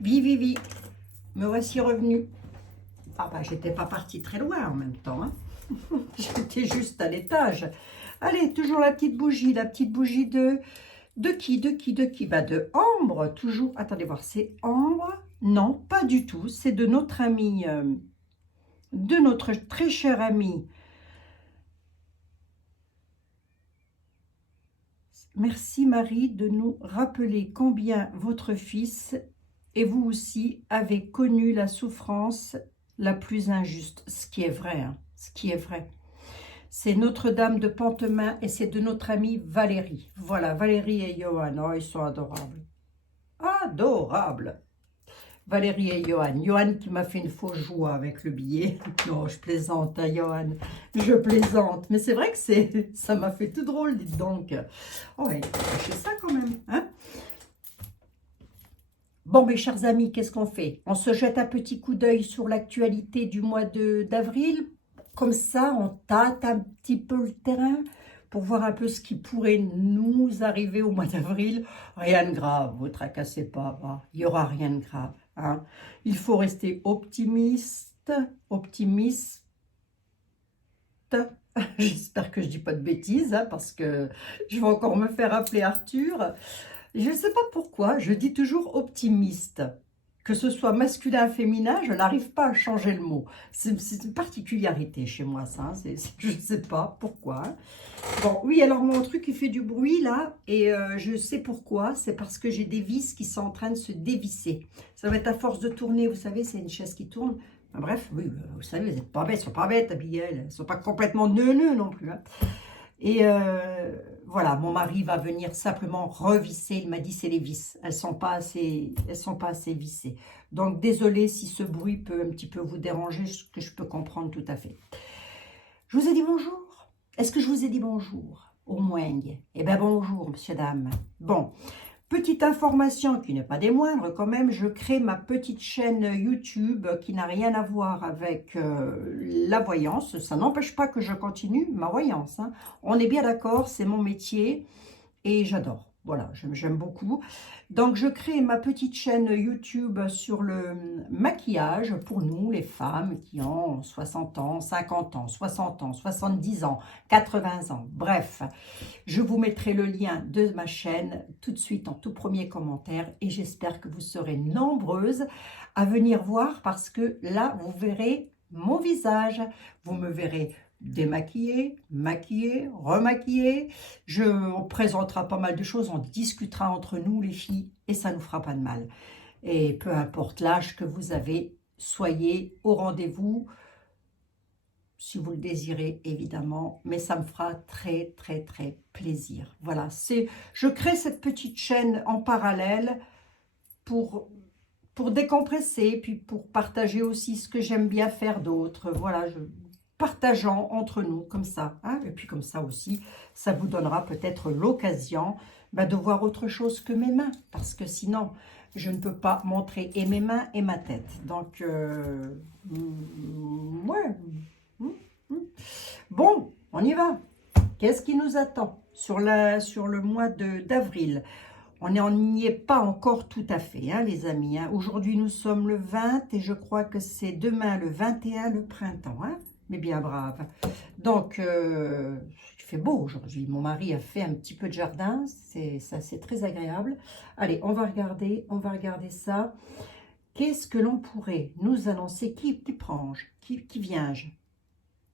Vivi, me voici revenue. Ah bah j'étais pas partie très loin en même temps, hein. J'étais juste à l'étage. Allez, toujours la petite bougie de qui? Bah de Ambre, toujours. Attendez voir, c'est Ambre? Non, pas du tout. C'est de notre ami, de notre très cher ami. Merci Marie de nous rappeler combien votre fils et vous aussi avez connu la souffrance la plus injuste. Ce qui est vrai, hein, ce qui est vrai. C'est Notre-Dame de Pentemain et c'est de notre amie Valérie. Voilà, Valérie et Johan, oh, ils sont adorables. Adorables. Valérie et Johan. Johan qui m'a fait une fausse joie avec le billet. Non, je plaisante, hein, Johan. Je plaisante. Mais c'est vrai que ça m'a fait tout drôle, dites donc. Oh, ouais, chez ça quand même, hein. Bon, mes chers amis, qu'est-ce qu'on fait? On se jette un petit coup d'œil sur l'actualité du mois d'avril. Comme ça, on tâte un petit peu le terrain pour voir un peu ce qui pourrait nous arriver au mois d'avril. Rien de grave, vous tracassez pas, va. Il n'y aura rien de grave, hein. Il faut rester optimiste, optimiste. J'espère que je dis pas de bêtises, hein, parce que je vais encore me faire appeler Arthur. Je ne sais pas pourquoi, je dis toujours optimiste. Que ce soit masculin, féminin, je n'arrive pas à changer le mot. C'est une particularité chez moi, ça. Hein, je ne sais pas pourquoi. Hein. Bon, oui, alors mon truc, il fait du bruit, là, et je sais pourquoi. C'est parce que j'ai des vis qui sont en train de se dévisser. Ça va être à force de tourner, vous savez, c'est une chaise qui tourne. Enfin, bref, oui, vous savez, vous n'êtes pas bêtes, elles ne sont pas bêtes, Abigail. Elles ne sont pas complètement neuneux non plus. Hein. Et voilà, mon mari va venir simplement revisser. Il m'a dit c'est les vis. Elles sont pas assez vissées. Donc désolé si ce bruit peut un petit peu vous déranger, ce que je peux comprendre tout à fait. Je vous ai dit bonjour. Est-ce que je vous ai dit bonjour? Au moins. Eh bien bonjour, monsieur, dame. Bon. Petite information qui n'est pas des moindres quand même, je crée ma petite chaîne YouTube qui n'a rien à voir avec la voyance. Ça n'empêche pas que je continue ma voyance. Hein. On est bien d'accord, c'est mon métier et j'adore. Voilà, j'aime beaucoup. Donc, je crée ma petite chaîne YouTube sur le maquillage pour nous, les femmes qui ont 60 ans, 50 ans, 60 ans, 70 ans, 80 ans. Bref, je vous mettrai le lien de ma chaîne tout de suite en tout premier commentaire et j'espère que vous serez nombreuses à venir voir parce que là, vous verrez mon visage, vous me verrez démaquillée, maquillée, remaquillée. On présentera pas mal de choses, on discutera entre nous les filles et ça ne nous fera pas de mal. Et peu importe l'âge que vous avez, soyez au rendez-vous si vous le désirez évidemment, mais ça me fera très très très plaisir. Voilà, je crée cette petite chaîne en parallèle pour décompresser, puis pour partager aussi ce que j'aime bien faire d'autre. Voilà, partageant entre nous comme ça. Hein, et puis comme ça aussi, ça vous donnera peut-être l'occasion de voir autre chose que mes mains. Parce que sinon, je ne peux pas montrer et mes mains et ma tête. Donc, ouais. Bon, on y va. Qu'est-ce qui nous attend sur le mois d'avril? On n'y est pas encore tout à fait, hein, les amis. Hein. Aujourd'hui, nous sommes le 20 et je crois que c'est demain, le 21, le printemps. Hein, mais bien brave. Donc, il fait beau aujourd'hui. Mon mari a fait un petit peu de jardin. C'est très agréable. Allez, on va regarder ça. Qu'est-ce que l'on pourrait nous annoncer? Qui prange? Qui vienge?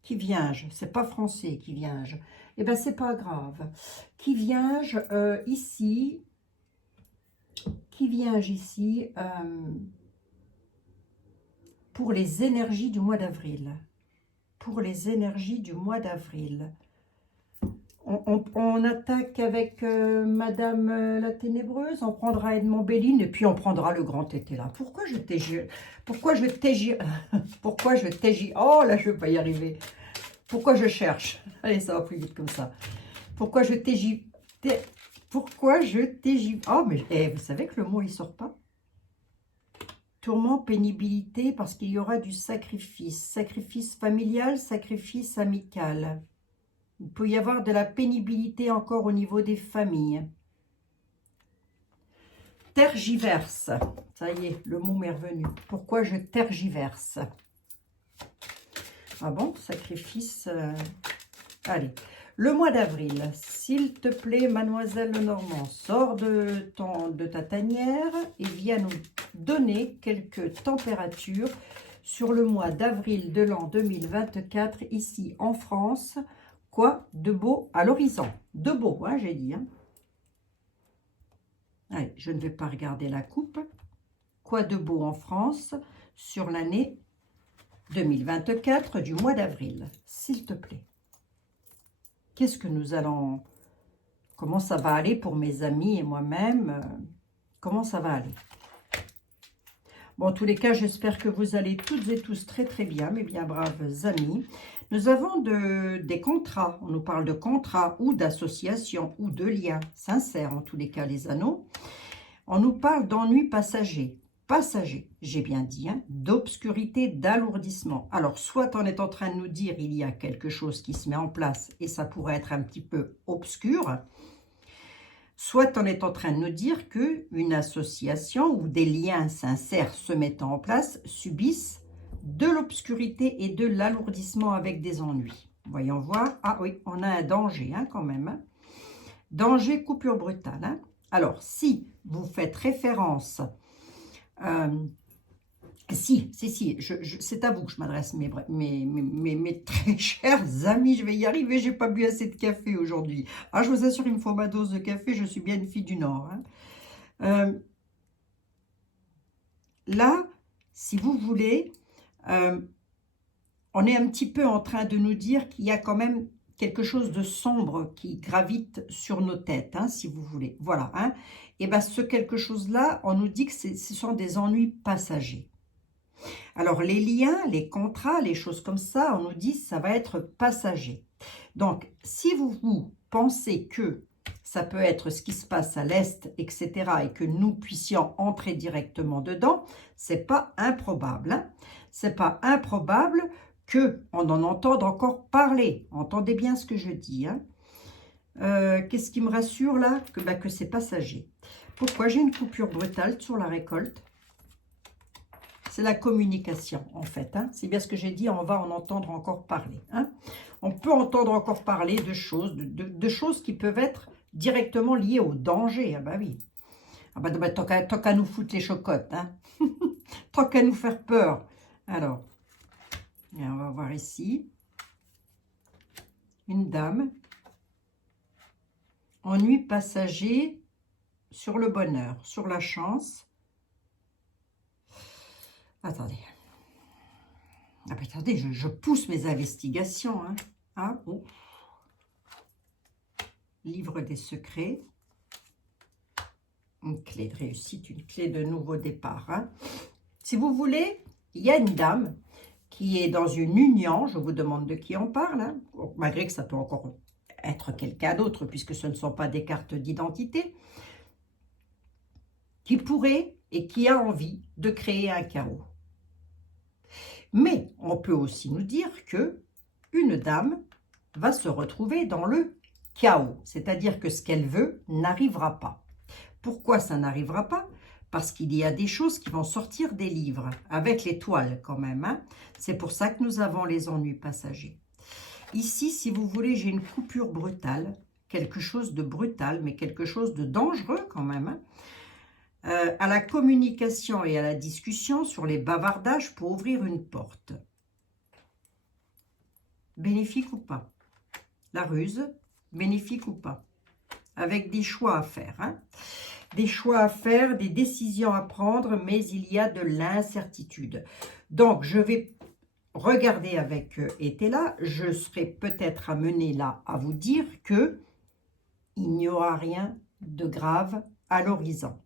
Qui vienge? C'est pas français, qui vienge. Eh bien, c'est pas grave. Qui vienge ici? Qui vienge ici pour les énergies du mois d'avril. Pour les énergies du mois d'avril. On attaque avec Madame la Ténébreuse, on prendra Edmond Béline et puis on prendra le grand été là. Pourquoi je t'ai... Pourquoi je t'ai... Pourquoi je t'ai... Oh là, je ne vais pas y arriver. Pourquoi je cherche? Allez, ça va plus vite comme ça. Pourquoi je t'ai... Pourquoi je t'ai... Oh, mais vous savez que le mot, il sort pas. Tourment, pénibilité, parce qu'il y aura du sacrifice. Sacrifice familial, sacrifice amical. Il peut y avoir de la pénibilité encore au niveau des familles. tergiverse. Ça y est, le mot m'est revenu. Pourquoi je tergiverse? Ah bon, sacrifice. Allez, le mois d'avril, s'il te plaît, mademoiselle Lenormand, sors de ta tanière et viens nous donner quelques températures sur le mois d'avril de l'an 2024, ici en France. Quoi de beau à l'horizon? De beau, hein, j'ai dit. Hein. Allez, je ne vais pas regarder la coupe. Quoi de beau en France sur l'année 2024 du mois d'avril, s'il te plaît. Qu'est-ce que nous allons... Comment ça va aller pour mes amis et moi-même? Comment ça va aller? Bon, en tous les cas, j'espère que vous allez toutes et tous très très bien, mes bien braves amis. Nous avons des contrats. On nous parle de contrats ou d'associations ou de liens sincères, en tous les cas, les anneaux. On nous parle d'ennuis passagers. Passager, j'ai bien dit, hein, d'obscurité, d'alourdissement. Alors, soit on est en train de nous dire il y a quelque chose qui se met en place et ça pourrait être un petit peu obscur, soit on est en train de nous dire qu'une association ou des liens sincères se mettant en place subissent de l'obscurité et de l'alourdissement avec des ennuis. Voyons voir. Ah oui, on a un danger hein, quand même. Hein. Danger, coupure brutale. Hein. Alors, si vous faites référence... Si, c'est à vous que je m'adresse, mes très chers amis, je vais y arriver, j'ai pas bu assez de café aujourd'hui. Ah, je vous assure, il me faut ma dose de café, je suis bien une fille du Nord. Hein. Là, si vous voulez, on est un petit peu en train de nous dire qu'il y a quand même quelque chose de sombre qui gravite sur nos têtes, hein, si vous voulez. Voilà. Hein. Et bien, ce quelque chose-là, on nous dit que ce sont des ennuis passagers. Alors, les liens, les contrats, les choses comme ça, on nous dit que ça va être passager. Donc, si vous pensez que ça peut être ce qui se passe à l'Est, etc., et que nous puissions entrer directement dedans, c'est pas improbable. Hein. C'est pas improbable qu'on en entende encore parler. Entendez bien ce que je dis. Hein. Qu'est-ce qui me rassure là? Que c'est passager. Pourquoi j'ai une coupure brutale sur la récolte? C'est la communication, en fait. Hein. C'est bien ce que j'ai dit, on va en entendre encore parler. Hein. On peut entendre encore parler de choses, de choses qui peuvent être directement liées au danger. Ah bah oui. Ah bah, tant qu'à nous foutre les chocottes. Hein. Tant qu'à nous faire peur. Alors, on va voir ici. Une dame. Ennui passager sur le bonheur, sur la chance. Attendez. Ah ben attendez, je pousse mes investigations. Hein. Ah, oh. Livre des secrets. Une clé de réussite, une clé de nouveau départ. Hein. Si vous voulez, il y a une dame qui est dans une union. Je vous demande de qui on parle. Hein. Malgré que ça peut encore être quelqu'un d'autre, puisque ce ne sont pas des cartes d'identité. Qui pourrait et qui a envie de créer un chaos. Mais on peut aussi nous dire que une dame va se retrouver dans le chaos, c'est-à-dire que ce qu'elle veut n'arrivera pas. Pourquoi ça n'arrivera pas? Parce qu'il y a des choses qui vont sortir des livres, avec l'étoile quand même. Hein. C'est pour ça que nous avons les ennuis passagers. Ici, si vous voulez, j'ai une coupure brutale, quelque chose de brutal, mais quelque chose de dangereux quand même. Hein. À la communication et à la discussion sur les bavardages pour ouvrir une porte. Bénéfique ou pas? La ruse, bénéfique ou pas? Avec des choix à faire. Hein? Des choix à faire, des décisions à prendre, mais il y a de l'incertitude. Donc, je vais regarder avec Etela. Je serai peut-être amenée là à vous dire que il n'y aura rien de grave à l'horizon.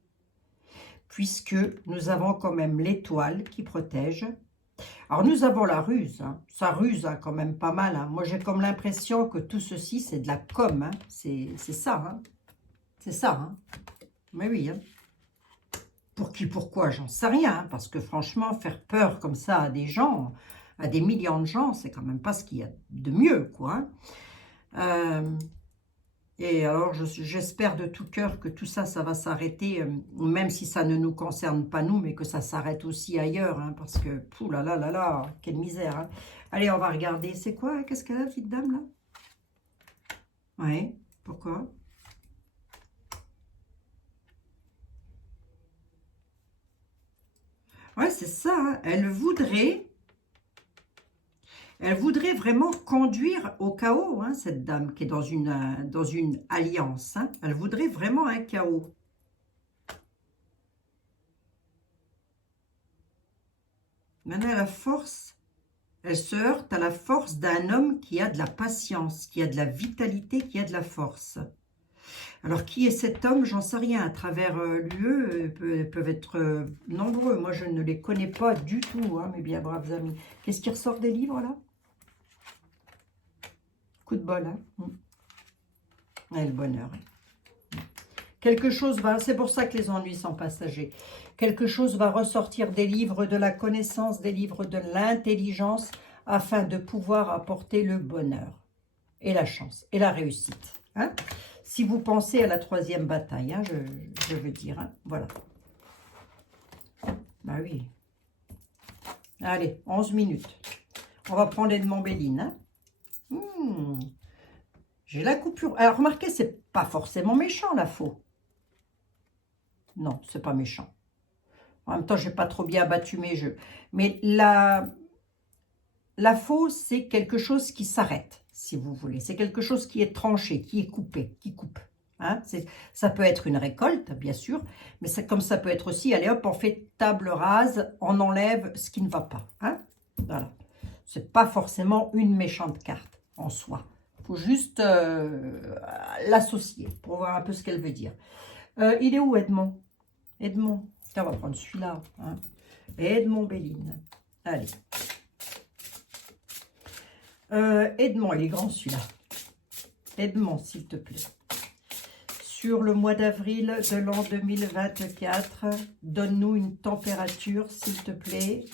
Puisque nous avons quand même l'étoile qui protège. Alors, nous avons la ruse. Hein. Ça ruse hein, quand même pas mal. Hein. Moi, j'ai comme l'impression que tout ceci, c'est de la com. Hein. C'est ça. Hein. C'est ça. Hein. Mais oui. Hein. Pour qui, pourquoi, j'en sais rien. Hein, parce que franchement, faire peur comme ça à des gens, à des millions de gens, c'est quand même pas ce qu'il y a de mieux. Quoi. Hein. Et alors, j'espère de tout cœur que tout ça, ça va s'arrêter, même si ça ne nous concerne pas nous, mais que ça s'arrête aussi ailleurs, hein, parce que, pouh là là là là, quelle misère. Hein. Allez, on va regarder. C'est quoi? Qu'est-ce qu'elle a, petite dame, là? Oui, pourquoi? Ouais, c'est ça. Hein. Elle voudrait vraiment conduire au chaos, hein, cette dame qui est dans une alliance. Hein. Elle voudrait vraiment un chaos. Maintenant, elle a la force. Elle se heurte à la force d'un homme qui a de la patience, qui a de la vitalité, qui a de la force. Alors, qui est cet homme? J'en sais rien. À travers l'UE, peuvent être nombreux. Moi, je ne les connais pas du tout, hein, mes bien braves amis. Qu'est-ce qui ressort des livres, là? Coup de bol, hein. Ouais, le bonheur. Quelque chose va... C'est pour ça que les ennuis sont passagers. Quelque chose va ressortir des livres de la connaissance, des livres de l'intelligence, afin de pouvoir apporter le bonheur et la chance et la réussite. Hein? Si vous pensez à la troisième bataille, hein, je veux dire. Hein, voilà. Bah oui. Allez, 11 minutes. On va prendre Edmond Béline. Hein. J'ai la coupure. Alors, remarquez, c'est pas forcément méchant, la faux. Non, c'est pas méchant. En même temps, je n'ai pas trop bien abattu mes jeux. Mais la faux, c'est quelque chose qui s'arrête, si vous voulez. C'est quelque chose qui est tranché, qui est coupé, qui coupe. Hein, ça peut être une récolte, bien sûr, mais comme ça peut être aussi, allez hop, on fait table rase, on enlève ce qui ne va pas. Hein, voilà. Ce n'est pas forcément une méchante carte en soi. Il faut juste l'associer pour voir un peu ce qu'elle veut dire. Il est où, Edmond? Edmond. Tiens, on va prendre celui-là. Hein. Edmond Béline. Allez. Edmond, il est grand celui-là. Edmond, s'il te plaît. Sur le mois d'avril de l'an 2024, donne-nous une température, s'il te plaît.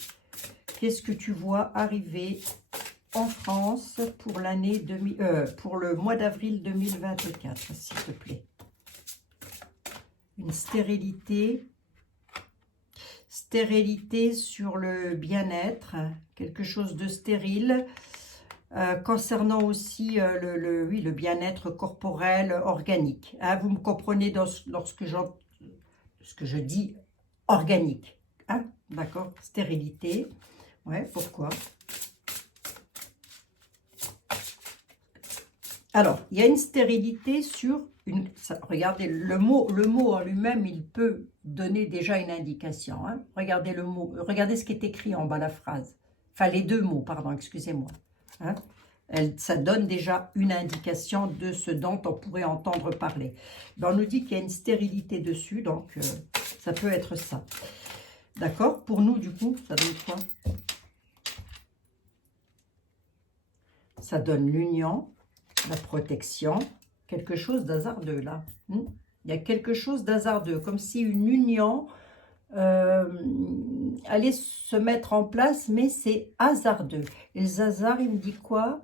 Qu'est-ce que tu vois arriver en France pour pour le mois d'avril 2024, s'il te plaît? Une stérilité. Stérilité sur le bien-être, quelque chose de stérile. Concernant aussi le bien-être corporel, organique. Hein, vous me comprenez lorsque ce que je dis organique. Hein, d'accord? Stérilité. Ouais, pourquoi? Alors, il y a une stérilité sur une... regardez, le mot en lui-même, il peut donner déjà une indication. Hein. Regardez le mot, regardez ce qui est écrit en bas de la phrase. Enfin, les deux mots, pardon, excusez-moi. Hein. Ça donne déjà une indication de ce dont on pourrait entendre parler. Ben, on nous dit qu'il y a une stérilité dessus, donc ça peut être ça. D'accord? Pour nous, du coup, ça donne quoi? Ça donne l'union, la protection, quelque chose d'hasardeux là. Il y a quelque chose d'hasardeux, comme si une union allait se mettre en place, mais c'est hasardeux. Et le hasard, il me dit quoi?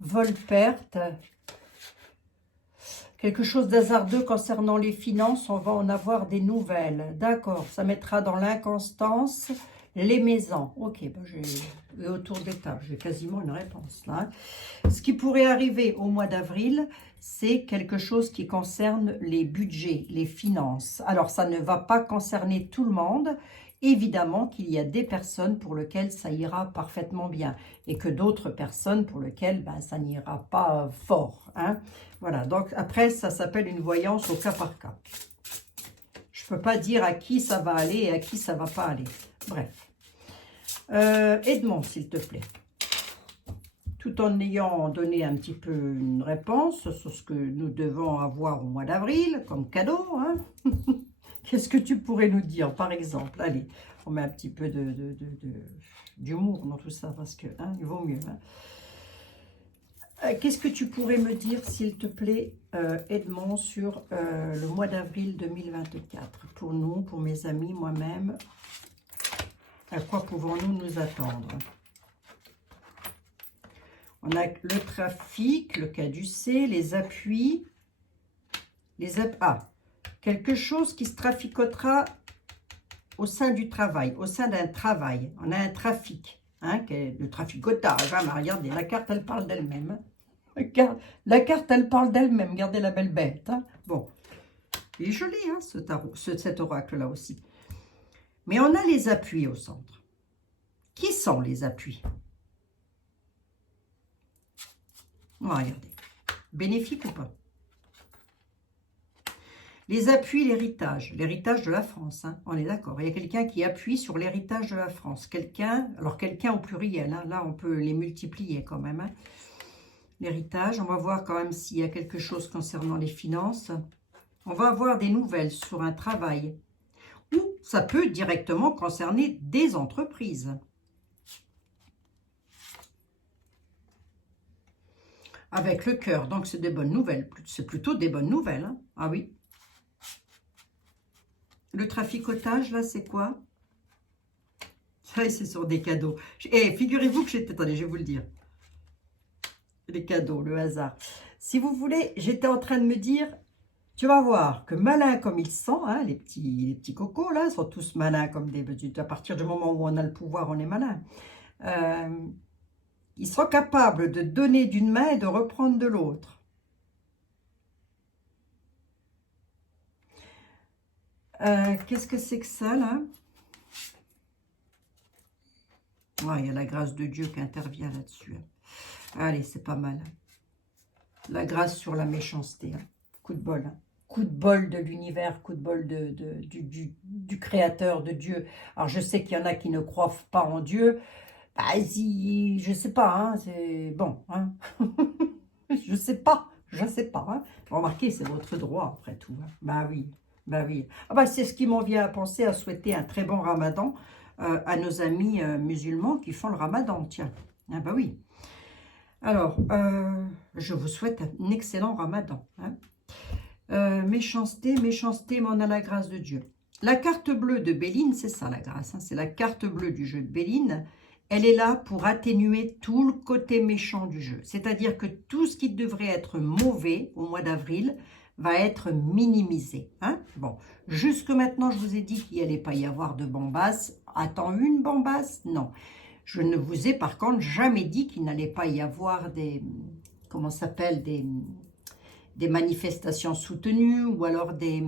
Vol-perte. Quelque chose d'hasardeux concernant les finances, on va en avoir des nouvelles. D'accord, ça mettra dans l'inconstance les maisons. Ok, ben et autour des tables, j'ai quasiment une réponse là. Ce qui pourrait arriver au mois d'avril, c'est quelque chose qui concerne les budgets, les finances. Alors, ça ne va pas concerner tout le monde. Évidemment qu'il y a des personnes pour lesquelles ça ira parfaitement bien et que d'autres personnes pour lesquelles ben, ça n'ira pas fort. Hein. Voilà, donc après, ça s'appelle une voyance au cas par cas. Je ne peux pas dire à qui ça va aller et à qui ça ne va pas aller. Bref. Edmond, s'il te plaît. Tout en ayant donné un petit peu une réponse sur ce que nous devons avoir au mois d'avril comme cadeau. Hein. Qu'est-ce que tu pourrais nous dire, par exemple? Allez, on met un petit peu d'humour dans tout ça, parce que hein, il vaut mieux. Hein. Qu'est-ce que tu pourrais me dire, s'il te plaît, Edmond, sur le mois d'avril 2024? Pour nous, pour mes amis, moi-même, à quoi pouvons-nous nous attendre? On a le trafic, le caducée, les appuis, quelque chose qui se traficotera au sein du travail, au sein d'un travail. On a un trafic, hein, le traficotage. Hein, regardez, la carte, elle parle d'elle-même. Hein. La carte, elle parle d'elle-même. Regardez la belle bête. Hein. Bon, il est joli, hein, cet oracle-là aussi. Mais on a les appuis au centre. Qui sont les appuis? Regardez. Bénéfique ou pas? Les appuis, l'héritage de la France, hein, on est d'accord. Il y a quelqu'un qui appuie sur l'héritage de la France. Quelqu'un au pluriel, hein, là on peut les multiplier quand même. Hein. L'héritage, on va voir quand même s'il y a quelque chose concernant les finances. On va avoir des nouvelles sur un travail. Ou ça peut directement concerner des entreprises. Avec le cœur, donc c'est des bonnes nouvelles. C'est plutôt des bonnes nouvelles. Hein. Ah oui. Le traficotage, là, c'est quoi? Ça, c'est sur des cadeaux. Figurez-vous que j'étais... Attendez, je vais vous le dire. Les cadeaux, le hasard. Si vous voulez, j'étais en train de me dire, tu vas voir que malins comme ils sont, hein, les petits cocos, là, sont tous malins comme des... À partir du moment où on a le pouvoir, on est malin. Ils sont capables de donner d'une main et de reprendre de l'autre. Qu'est-ce que c'est que ça, là? Ouais, il y a la grâce de Dieu qui intervient là-dessus. Allez, c'est pas mal. La grâce sur la méchanceté. Hein. Coup de bol. Hein. Coup de bol de l'univers, coup de bol du Créateur, de Dieu. Alors, je sais qu'il y en a qui ne croient pas en Dieu. Bah, si, je sais pas, hein, c'est bon. Hein. Je sais pas. Hein. Remarquez, c'est votre droit, après tout. Hein. Bah oui. Bah oui. Ah bah, c'est ce qui m'en vient à penser, à souhaiter un très bon ramadan à nos amis musulmans qui font le ramadan, tiens. Ah bah oui. Alors, je vous souhaite un excellent ramadan. Hein. Méchanceté, mais on a la grâce de Dieu. La carte bleue de Béline, c'est ça la grâce, hein, c'est la carte bleue du jeu de Béline. Elle est là pour atténuer tout le côté méchant du jeu. C'est-à-dire que tout ce qui devrait être mauvais au mois d'avril va être minimisé. Hein. Bon, jusque maintenant, je vous ai dit qu'il n'allait pas y avoir de bombasse. Attends, une bombasse? Non. Je ne vous ai par contre jamais dit qu'il n'allait pas y avoir des... Comment ça s'appelle? Des manifestations soutenues ou alors des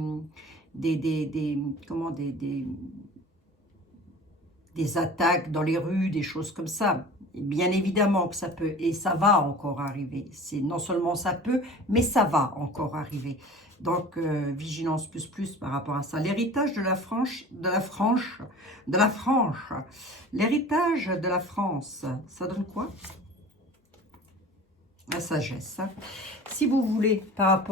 attaques dans les rues, des choses comme ça. Et bien évidemment que ça peut, et ça va encore arriver. C'est non seulement ça peut, mais ça va encore arriver. Donc, vigilance plus par rapport à ça. L'héritage de la Franche, l'héritage de la France, ça donne quoi? La sagesse. Hein. Si vous voulez, par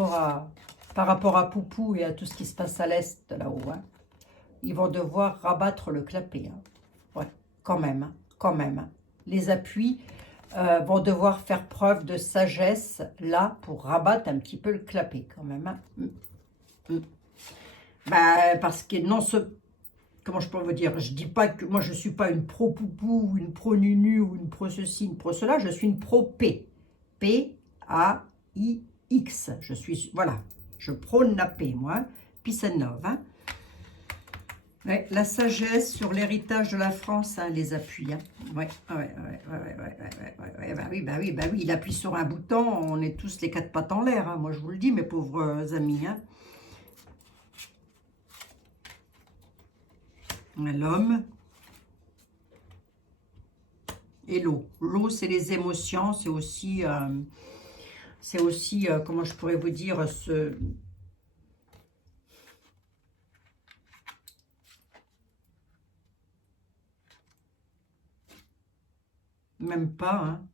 rapport à Poupou et à tout ce qui se passe à l'est, là-haut, hein, ils vont devoir rabattre le clapet. Hein. Ouais, quand même, hein, quand même. Hein. Les appuis vont devoir faire preuve de sagesse, là, pour rabattre un petit peu le clapet, quand même. Hein. Bah, parce que non, comment je peux vous dire, je dis pas que moi, je suis pas une pro-Poupou, ou une pro-Nunu, ou une pro-ceci, une pro-cela, je suis une pro-P. P-A-I-X. Je suis, voilà, je prône la paix, moi. Peace and love. Hein. Ouais, la sagesse sur l'héritage de la France, hein, les appuis. Hein. Ouais, bah oui, il appuie sur un bouton, on est tous les quatre pattes en l'air. Hein. Moi, je vous le dis, mes pauvres amis. Hein. L'homme. Et l'eau. L'eau, c'est les émotions, c'est aussi, comment je pourrais vous dire, même pas, hein.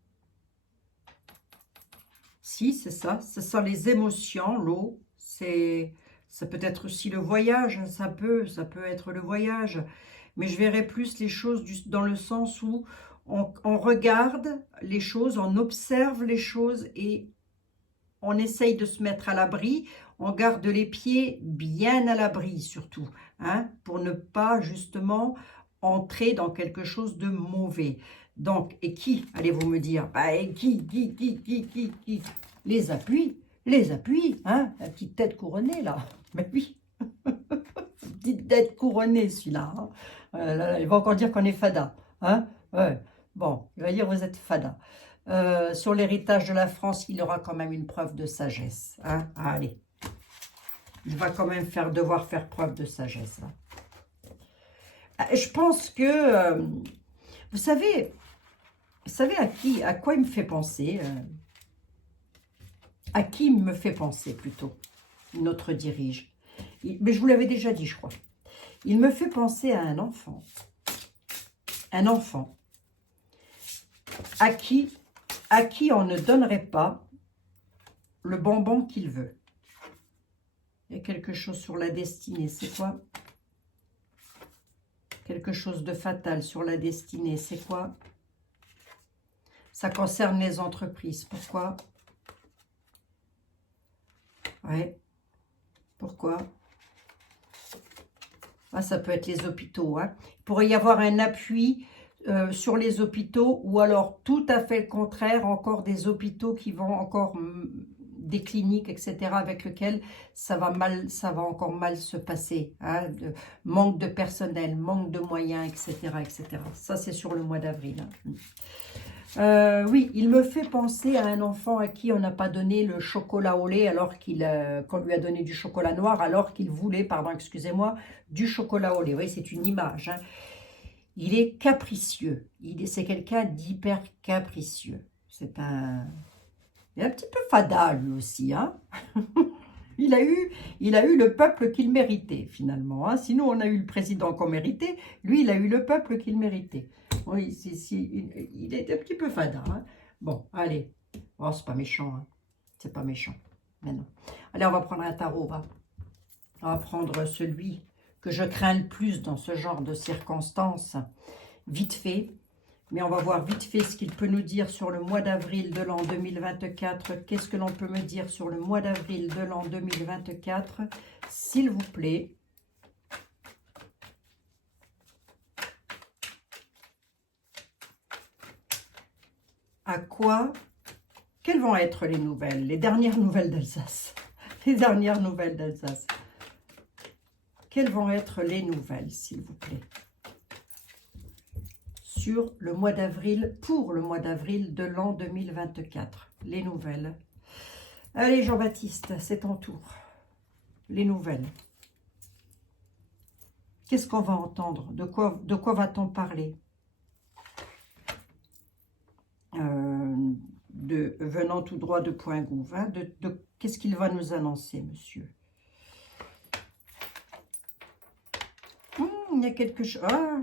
Si, c'est ça. Ce sont les émotions, l'eau. Ça peut être aussi le voyage, ça peut être le voyage. Mais je verrais plus les choses dans le sens où on regarde les choses, on observe les choses et on essaye de se mettre à l'abri. On garde les pieds bien à l'abri surtout, hein, pour ne pas justement entrer dans quelque chose de mauvais. Donc, et qui, allez-vous me dire? Bah, et qui? Les appuis, hein? La petite tête couronnée, là. Mais oui, petite tête couronnée, celui-là. Hein. Là, il va encore dire qu'on est fada. Hein? Ouais. Bon, il va dire vous êtes fada. Sur l'héritage de la France, il aura quand même une preuve de sagesse. Hein? Allez, il va quand même devoir faire preuve de sagesse. Hein. Je pense que, vous savez à quoi il me fait penser à qui il me fait penser plutôt, notre dirige. Mais je vous l'avais déjà dit, je crois. Il me fait penser à un enfant. Un enfant à qui on ne donnerait pas le bonbon qu'il veut. Il y a quelque chose sur la destinée, c'est quoi? Quelque chose de fatal sur la destinée, c'est quoi? Ça concerne les entreprises. Pourquoi? Ouais. Pourquoi? Ah, ça peut être les hôpitaux. Hein. Il pourrait y avoir un appui sur les hôpitaux ou alors tout à fait le contraire, encore des hôpitaux qui vont encore, des cliniques, etc., avec lesquelles ça va encore mal se passer. Hein, manque de personnel, manque de moyens, etc., etc. Ça, c'est sur le mois d'avril. Hein. Oui, il me fait penser à un enfant à qui on n'a pas donné le chocolat au lait alors qu'on lui a donné du chocolat noir alors qu'il voulait, pardon, excusez-moi, du chocolat au lait. Oui, c'est une image. Hein. Il est capricieux. C'est quelqu'un d'hyper capricieux. Il est un petit peu fada lui aussi. Hein. Il a eu le peuple qu'il méritait finalement. Hein. Sinon, on a eu le président qu'on méritait. Lui, il a eu le peuple qu'il méritait. Oui, il est un petit peu fada. Hein. Bon, allez. Oh, c'est pas méchant. Hein. C'est pas méchant. Mais non. Allez, on va prendre un tarot. On va prendre celui que je crains le plus dans ce genre de circonstances. Vite fait. Mais on va voir vite fait ce qu'il peut nous dire sur le mois d'avril de l'an 2024. Qu'est-ce que l'on peut me dire sur le mois d'avril de l'an 2024, s'il vous plaît? Quelles vont être les nouvelles? Les dernières nouvelles d'Alsace. Les dernières nouvelles d'Alsace. Quelles vont être les nouvelles, s'il vous plaît? Sur le mois d'avril, pour le mois d'avril de l'an 2024. Les nouvelles. Allez, Jean-Baptiste, c'est ton tour. Les nouvelles. Qu'est-ce qu'on va entendre? De quoi va-t-on parler? Venant tout droit de Point-Gouve. Hein, qu'est-ce qu'il va nous annoncer, monsieur? Il y a quelque chose... Ah,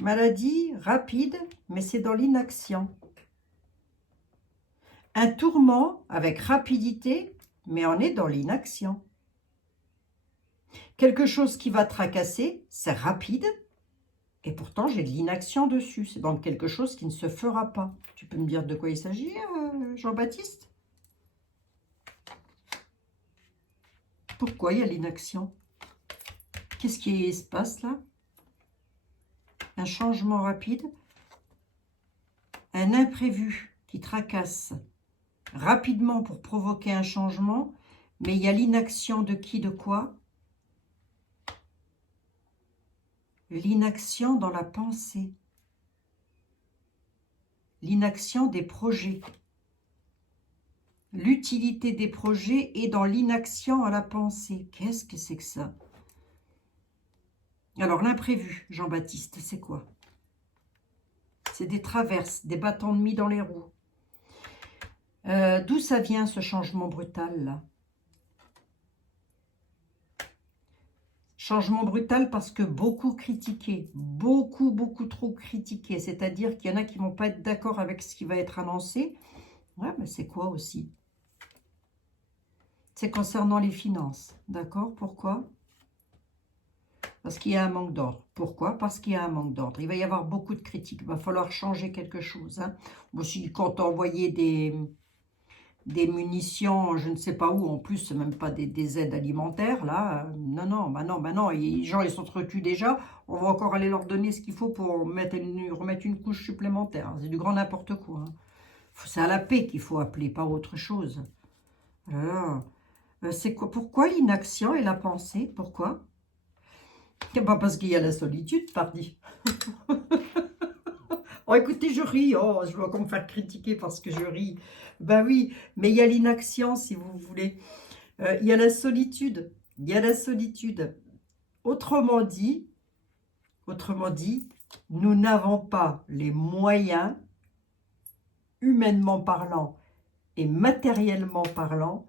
maladie rapide, mais c'est dans l'inaction. Un tourment avec rapidité, mais on est dans l'inaction. Quelque chose qui va tracasser, c'est rapide, et pourtant j'ai de l'inaction dessus. C'est donc quelque chose qui ne se fera pas. Tu peux me dire de quoi il s'agit, Jean-Baptiste? Pourquoi il y a l'inaction? Qu'est-ce qui se passe là? Un changement rapide, un imprévu qui tracasse rapidement pour provoquer un changement, mais il y a l'inaction de qui, de quoi? L'inaction dans la pensée, l'inaction des projets. L'utilité des projets est dans l'inaction à la pensée. Qu'est-ce que c'est que ça? Alors, l'imprévu, Jean-Baptiste, c'est quoi? C'est des traverses, des bâtons de mie dans les roues. D'où ça vient, ce changement brutal, là? Changement brutal parce que beaucoup critiqué, beaucoup trop critiqué. C'est-à-dire qu'il y en a qui ne vont pas être d'accord avec ce qui va être annoncé. Ouais, mais c'est quoi aussi? C'est concernant les finances, d'accord? Pourquoi? Parce qu'il y a un manque d'ordre. Pourquoi? Parce qu'il y a un manque d'ordre. Il va y avoir beaucoup de critiques. Il va falloir changer quelque chose. Hein. Moi, si, quand on voyait des munitions, je ne sais pas où, en plus, c'est même pas des aides alimentaires, là. Non, non, bah non, bah non, les gens, ils s'entretuent déjà, on va encore aller leur donner ce qu'il faut pour remettre une couche supplémentaire. C'est du grand n'importe quoi, hein. C'est à la paix qu'il faut appeler, pas autre chose. Alors, c'est quoi, pourquoi l'inaction et la pensée? Pourquoi? C'est pas parce qu'il y a la solitude, pardi. Oh, écoutez, je ris. Oh, je vais encore me faire critiquer parce que je ris. Ben oui, mais il y a l'inaction, si vous voulez. Il y a la solitude. Il y a la solitude. Autrement dit, nous n'avons pas les moyens, humainement parlant et matériellement parlant,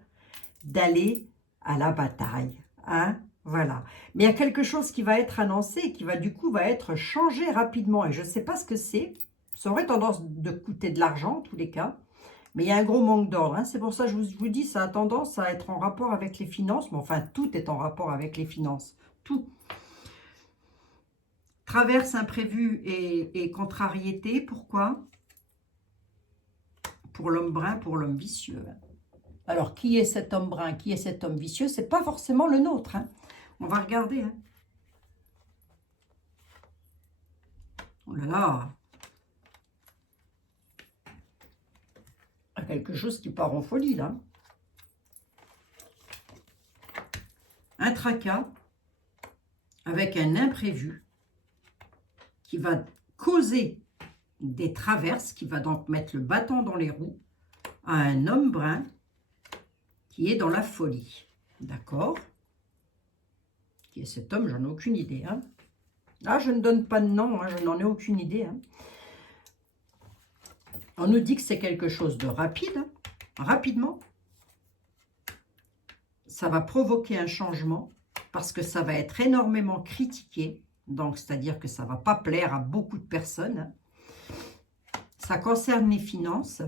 d'aller à la bataille. Hein? Voilà. Mais il y a quelque chose qui va être annoncé, qui va du coup va être changé rapidement. Et je ne sais pas ce que c'est. Ça aurait tendance de coûter de l'argent, en tous les cas. Mais il y a un gros manque d'ordre, hein. C'est pour ça que je vous dis, ça a tendance à être en rapport avec les finances. Mais enfin, tout est en rapport avec les finances. Tout. Traverse imprévu et contrariété. Pourquoi? Pour l'homme brun, pour l'homme vicieux. Alors, qui est cet homme brun? Qui est cet homme vicieux? Ce n'est pas forcément le nôtre, hein. On va regarder, hein. Oh là là! Il y a quelque chose qui part en folie, là. Un tracas avec un imprévu qui va causer des traverses, qui va donc mettre le bâton dans les roues à un homme brun qui est dans la folie. D'accord? Qui est cet homme? J'en ai aucune idée, hein. Là, je ne donne pas de nom, hein, je n'en ai aucune idée, hein. On nous dit que c'est quelque chose de rapide, hein. Rapidement. Ça va provoquer un changement parce que ça va être énormément critiqué. Donc, c'est-à-dire que ça ne va pas plaire à beaucoup de personnes, hein. Ça concerne les finances,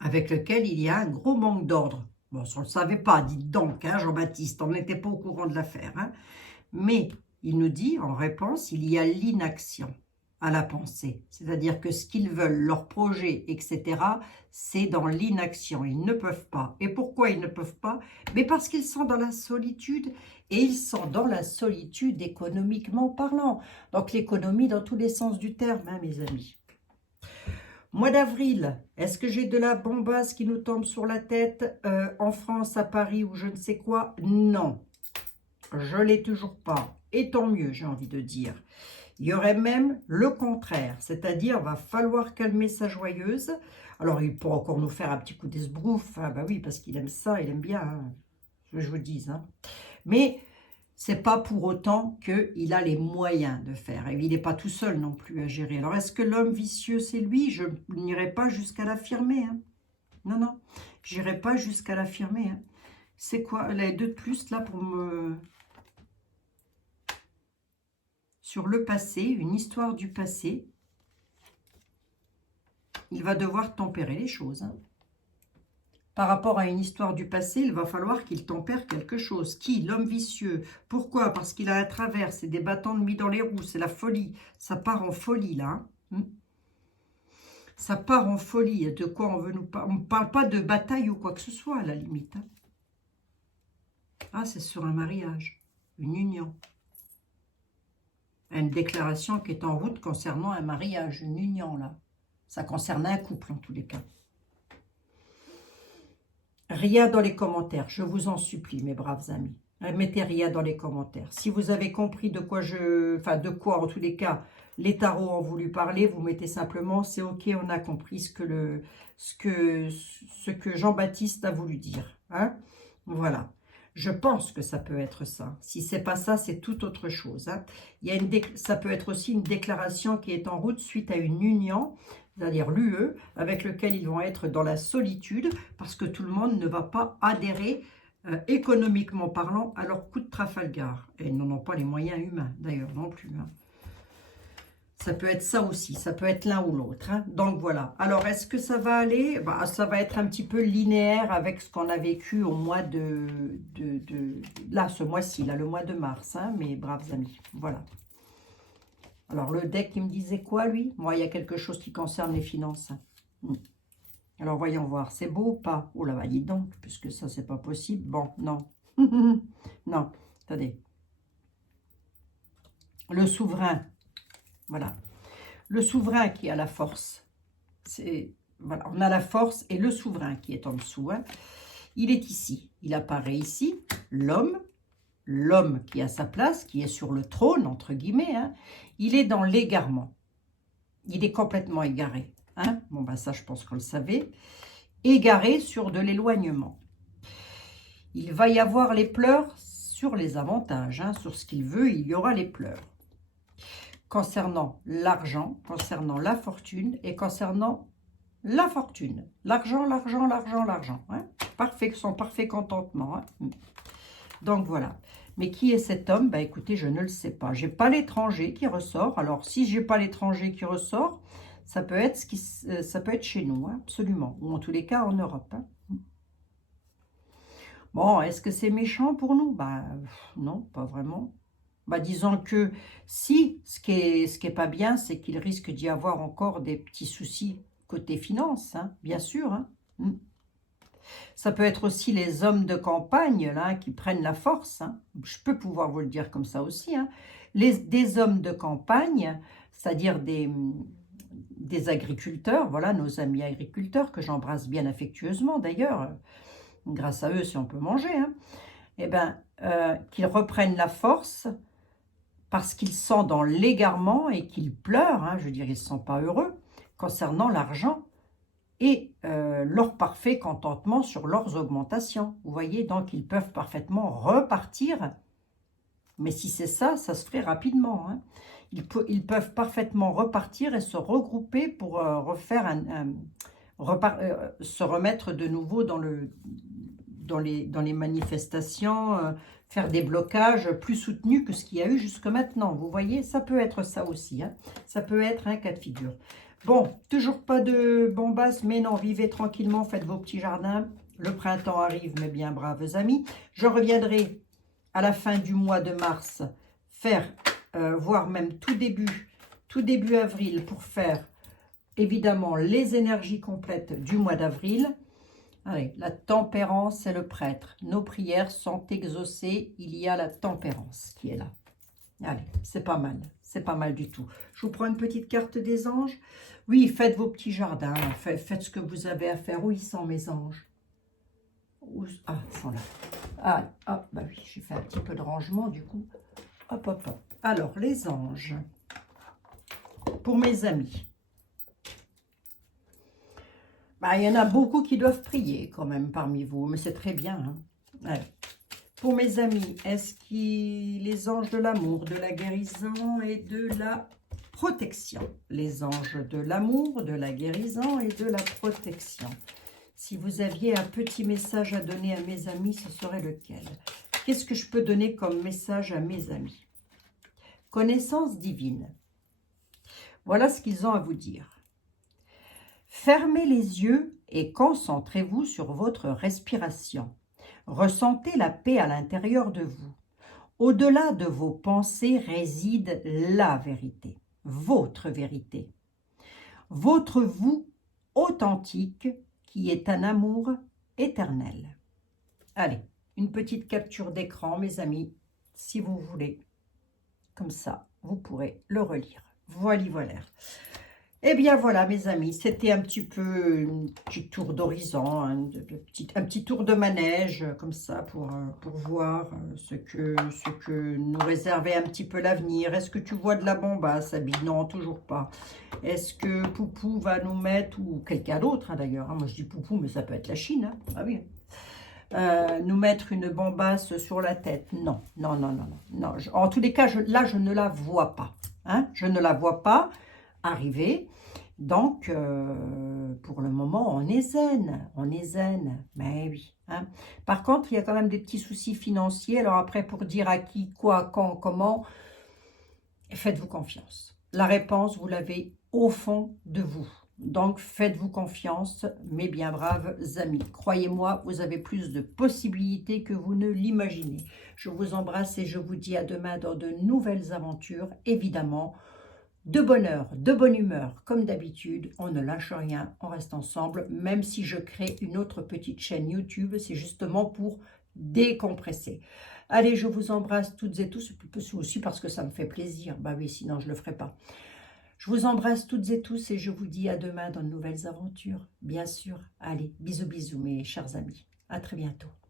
avec lequel il y a un gros manque d'ordre. Bon, ça, on ne le savait pas, dites donc, hein, Jean-Baptiste, on n'était pas au courant de l'affaire, hein. Mais il nous dit, en réponse, il y a l'inaction à la pensée. C'est-à-dire que ce qu'ils veulent, leur projet, etc., c'est dans l'inaction. Ils ne peuvent pas. Et pourquoi ils ne peuvent pas? Mais parce qu'ils sont dans la solitude, et ils sont dans la solitude économiquement parlant. Donc l'économie dans tous les sens du terme, hein, mes amis. Mois d'avril, est-ce que j'ai de la bombasse qui nous tombe sur la tête en France, à Paris ou je ne sais quoi? Non, je ne l'ai toujours pas. Et tant mieux, j'ai envie de dire. Il y aurait même le contraire, c'est-à-dire va falloir calmer sa joyeuse. Alors, il pourra encore nous faire un petit coup d'esbrouf. Ah bah oui, parce qu'il aime ça, il aime bien, hein, que je vous dise, hein. Mais c'est pas pour autant qu'il a les moyens de faire. Et il n'est pas tout seul non plus à gérer. Alors, est-ce que l'homme vicieux, c'est lui? Je n'irai pas jusqu'à l'affirmer, hein. Non, non, j'irai pas jusqu'à l'affirmer, hein. C'est quoi les deux de plus, là, pour me... Sur le passé, une histoire du passé. Il va devoir tempérer les choses, hein. Par rapport à une histoire du passé, il va falloir qu'il tempère quelque chose. Qui? L'homme vicieux. Pourquoi? Parce qu'il a un travers, c'est des bâtons de mis dans les roues, c'est la folie. Ça part en folie, là, hein. Ça part en folie. De quoi on veut nous parler? On ne parle pas de bataille ou quoi que ce soit, à la limite, hein. Ah, c'est sur un mariage, une union. Une déclaration qui est en route concernant un mariage, une union, là. Ça concerne un couple, en tous les cas. Rien dans les commentaires, je vous en supplie, mes braves amis. Mettez rien dans les commentaires. Si vous avez compris de quoi de quoi, en tous les cas, les tarots ont voulu parler, vous mettez simplement, c'est ok, on a compris ce que Jean-Baptiste a voulu dire, hein. Voilà. Je pense que ça peut être ça. Si c'est pas ça, c'est tout autre chose, hein. Ça peut être aussi une déclaration qui est en route suite à une union, c'est-à-dire l'UE, avec lequel ils vont être dans la solitude, parce que tout le monde ne va pas adhérer, économiquement parlant, à leur coup de Trafalgar. Et ils n'en ont pas les moyens humains, d'ailleurs, non plus, hein. Ça peut être ça aussi, ça peut être l'un ou l'autre, hein. Donc voilà. Alors, est-ce que ça va aller? Bah, ça va être un petit peu linéaire avec ce qu'on a vécu au mois là, ce mois-ci, là, le mois de mars, hein, mes braves amis. Voilà. Alors, le deck, il me disait quoi, lui? Moi, il y a quelque chose qui concerne les finances. Alors, voyons voir. C'est beau ou pas? Oh là, bah, dis donc, puisque ça, c'est pas possible. Bon, non. Non, attendez. Le souverain, voilà. Le souverain qui a la force. C'est, voilà, on a la force et le souverain qui est en dessous. Hein. Il est ici. Il apparaît ici. L'homme qui a sa place, qui est sur le trône, entre guillemets. Hein. Il est dans l'égarement. Il est complètement égaré. Hein. Bon, ben ça, je pense qu'on le savait. Égaré sur de l'éloignement. Il va y avoir les pleurs sur les avantages. Hein. Sur ce qu'il veut, il y aura les pleurs. Concernant l'argent, concernant la fortune et concernant la fortune. L'argent, l'argent, l'argent, l'argent. Hein. Parfait, son parfait contentement. Hein. Donc voilà. Mais qui est cet homme? Ben écoutez, je ne le sais pas. J'ai pas l'étranger qui ressort. Alors si j'ai pas l'étranger qui ressort, ça peut être ça peut être chez nous, hein, absolument. Ou en tous les cas en Europe. Hein. Bon, est-ce que c'est méchant pour nous? Ben non, pas vraiment. Bah, disons que si, ce qui est pas bien, c'est qu'il risque d'y avoir encore des petits soucis côté finance, hein, bien sûr. Hein. Ça peut être aussi les hommes de campagne là, qui prennent la force. Hein. Je peux pouvoir vous le dire comme ça aussi. Hein. Des hommes de campagne, c'est-à-dire des agriculteurs, voilà, nos amis agriculteurs, que j'embrasse bien affectueusement d'ailleurs, grâce à eux si on peut manger, hein, eh ben, qu'ils reprennent la force parce qu'ils sont dans l'égarement et qu'ils pleurent, hein, je veux dire, ils ne sont pas heureux, concernant l'argent et leur parfait contentement sur leurs augmentations. Vous voyez, donc ils peuvent parfaitement repartir, mais si c'est ça, ça se ferait rapidement. Hein. Ils peuvent parfaitement repartir et se regrouper pour refaire se remettre de nouveau dans les manifestations, faire des blocages plus soutenus que ce qu'il y a eu jusque maintenant. Vous voyez, ça peut être ça aussi. Hein. Ça peut être un cas de figure. Bon, toujours pas de bombasses, mais non, vivez tranquillement, faites vos petits jardins. Le printemps arrive, mes bien braves amis. Je reviendrai à la fin du mois de mars faire, voire même tout début avril, pour faire évidemment les énergies complètes du mois d'avril. Allez, la tempérance et le prêtre. Nos prières sont exaucées. Il y a la tempérance qui est là. Allez, c'est pas mal. C'est pas mal du tout. Je vous prends une petite carte des anges. Oui, faites vos petits jardins. Faites ce que vous avez à faire. Où ils sont, mes anges? Ah, ils sont là. Ah, hop, bah oui, j'ai fait un petit peu de rangement du coup. Hop, hop, hop. Alors, les anges. Pour mes amis. Bah, il y en a beaucoup qui doivent prier quand même parmi vous, mais c'est très bien. Hein. Ouais. Pour mes amis, est-ce que les anges de l'amour, de la guérison et de la protection? Les anges de l'amour, de la guérison et de la protection. Si vous aviez un petit message à donner à mes amis, ce serait lequel? Qu'est-ce que je peux donner comme message à mes amis? Connaissance divine. Voilà ce qu'ils ont à vous dire. Fermez les yeux et concentrez-vous sur votre respiration. Ressentez la paix à l'intérieur de vous. Au-delà de vos pensées réside la vérité, votre vérité. Votre vous authentique qui est un amour éternel. Allez, une petite capture d'écran, mes amis, si vous voulez. Comme ça, vous pourrez le relire. Voilà, voilà. Eh bien voilà mes amis, c'était un petit tour d'horizon, hein, un petit tour de manège comme ça pour voir ce que nous réservait un petit peu l'avenir. Est-ce que tu vois de la bombasse, Abby? Non, toujours pas. Est-ce que Poupou va nous mettre, ou quelqu'un d'autre hein, d'ailleurs, hein, moi je dis Poupou mais ça peut être la Chine, hein, ah oui, nous mettre une bombasse sur la tête? Non, non, non, non, non. En tous les cas, là je ne la vois pas, hein, je ne la vois pas arriver. Donc, pour le moment, on est zen, mais oui. Hein. Par contre, il y a quand même des petits soucis financiers. Alors après, pour dire à qui, quoi, quand, comment, faites-vous confiance. La réponse, vous l'avez au fond de vous. Donc, faites-vous confiance, mes bien braves amis. Croyez-moi, vous avez plus de possibilités que vous ne l'imaginez. Je vous embrasse et je vous dis à demain dans de nouvelles aventures, évidemment, de bonheur, de bonne humeur, comme d'habitude. On ne lâche rien, on reste ensemble. Même si je crée une autre petite chaîne YouTube, c'est justement pour décompresser. Allez, je vous embrasse toutes et tous, aussi parce que ça me fait plaisir. Bah oui, sinon je ne le ferai pas. Je vous embrasse toutes et tous et je vous dis à demain dans de nouvelles aventures, bien sûr. Allez, bisous bisous mes chers amis. À très bientôt.